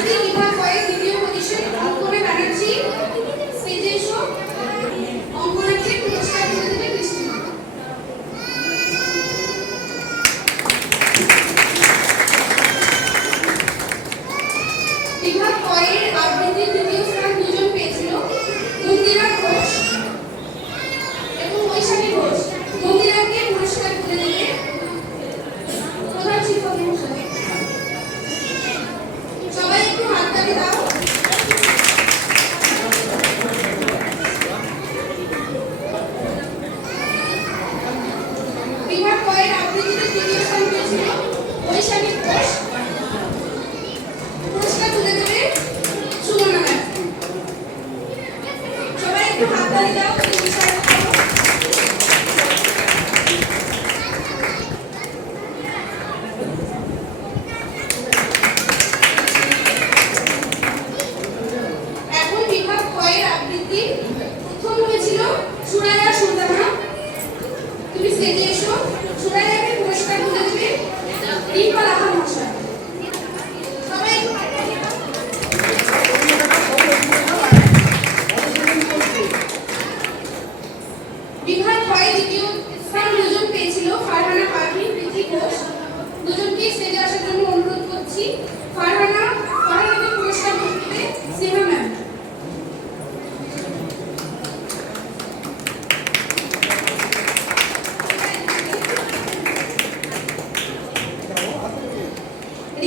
Thank you. বিভাগ হয়ে দ্বিতীয় স্থান দুজন পেয়েছিল, ফারহানা পাখি প্রীতি, ঘোষ। দুজনকে স্টেজে আসার জন্য অনুরোধ করছি। ফারহানা, ফারহানাকে পুরস্কার করতে সিহা ম্যাম।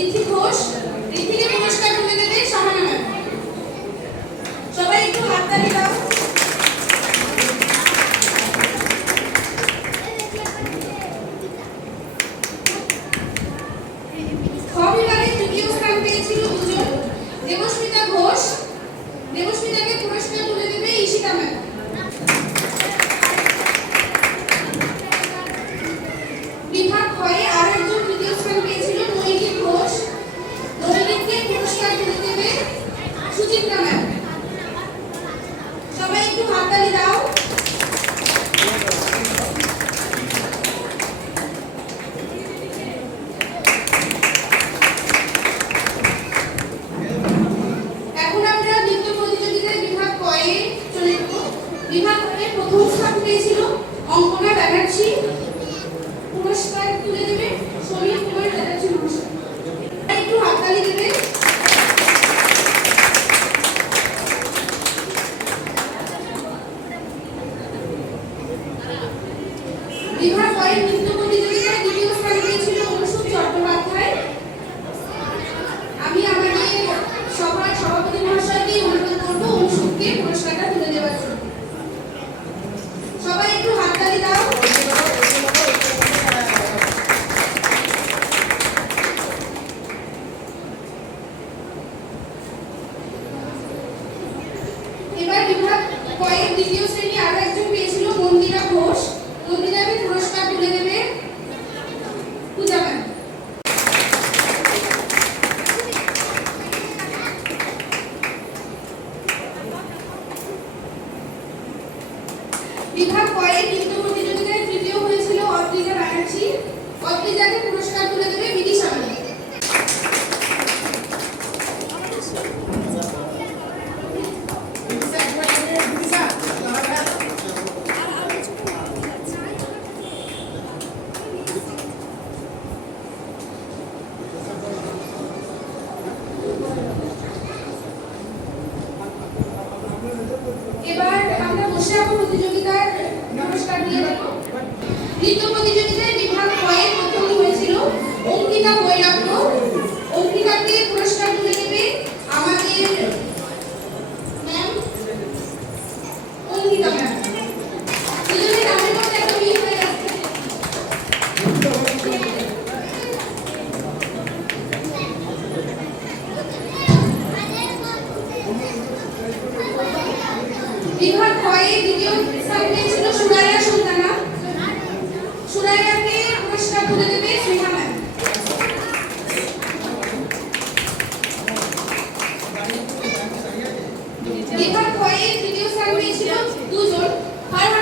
ঋথি ঘোষ নৃত্য প্রতিযোগিতায় বিভাগ কয়েক প্রথম হয়েছিল অঙ্কিতা বৈরাগ্য, অঙ্কিতাকে পুরস্কার তুলে দেবে আমাদের বিভাগ কয়ে দ্বিতীয় সুন্দর। হয়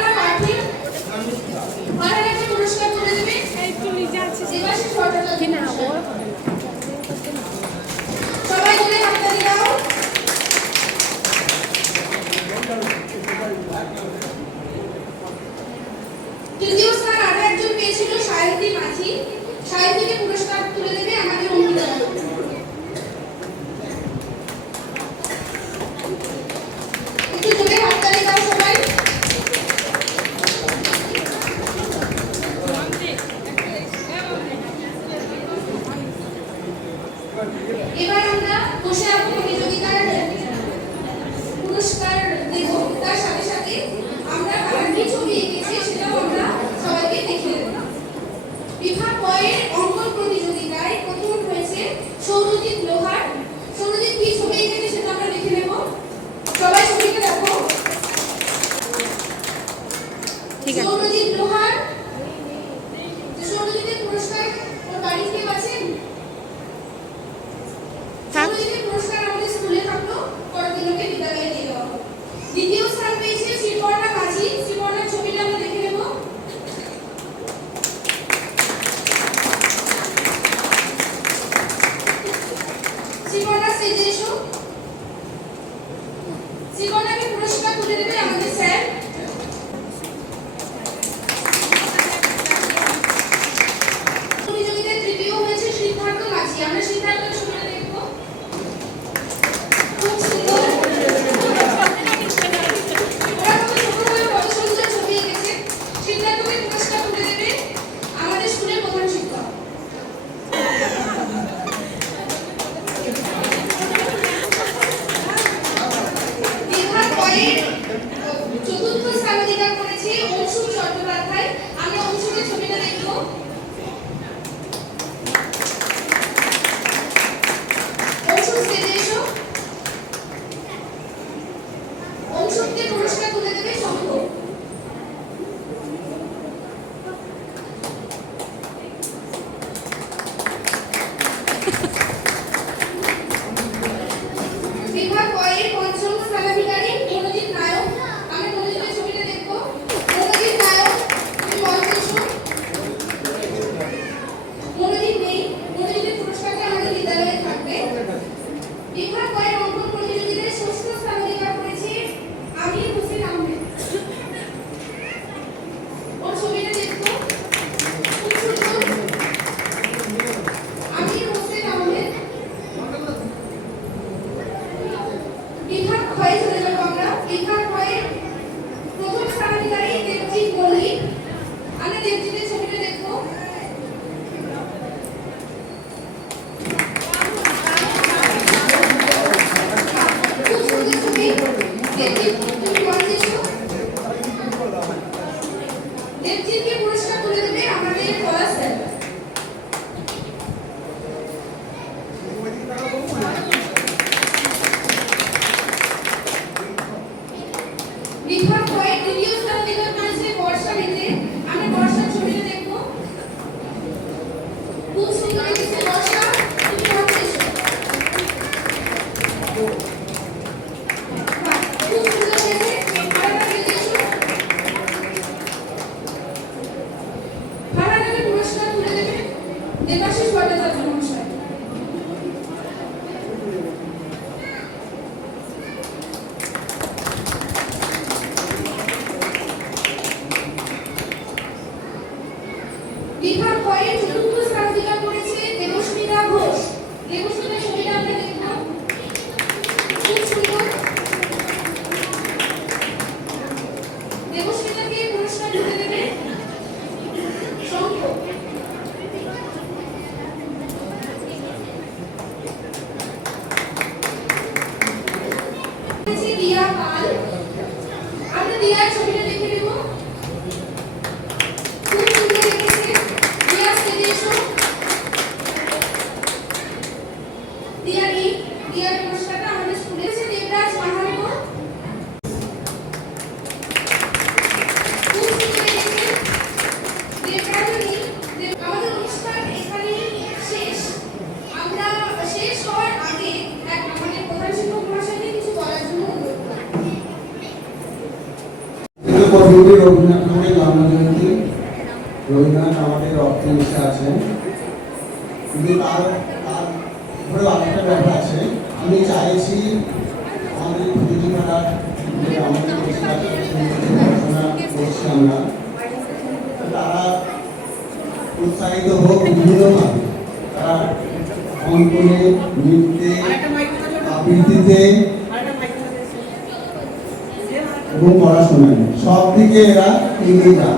কুমার সৌরজিতের পুরস্কার বাড়ি হ্যাঁ? পুরস্কার আমাদের থাকল দ্বিতীয় শ্রীপর্ণা ছবিটা দেখে পুরস্কার দেবে আমাদের বিভাগ কয়ের পঞ্চম স্থানাধিকারী দেবাশিস ভট্টাচার্য রবীন্দ্রনাথ ঠাকুরের জন্মজয়ন্তী রবীন্দ্রনাথ আমাদের মিশে আছেন কিন্তু তার তার উপরেও আরেকটা ব্যাপার আছে আমি চাইছি আমাদের প্রতিটি পাড়ার যে আমাদের পড়াশোনা করছি আমরা তারা উৎসাহিত হোক বিভিন্নভাবে তারা অঙ্কনে নৃত্যে আবৃত্তিতে এবং পড়াশোনায় সব দিকে এরা এগিয়ে যান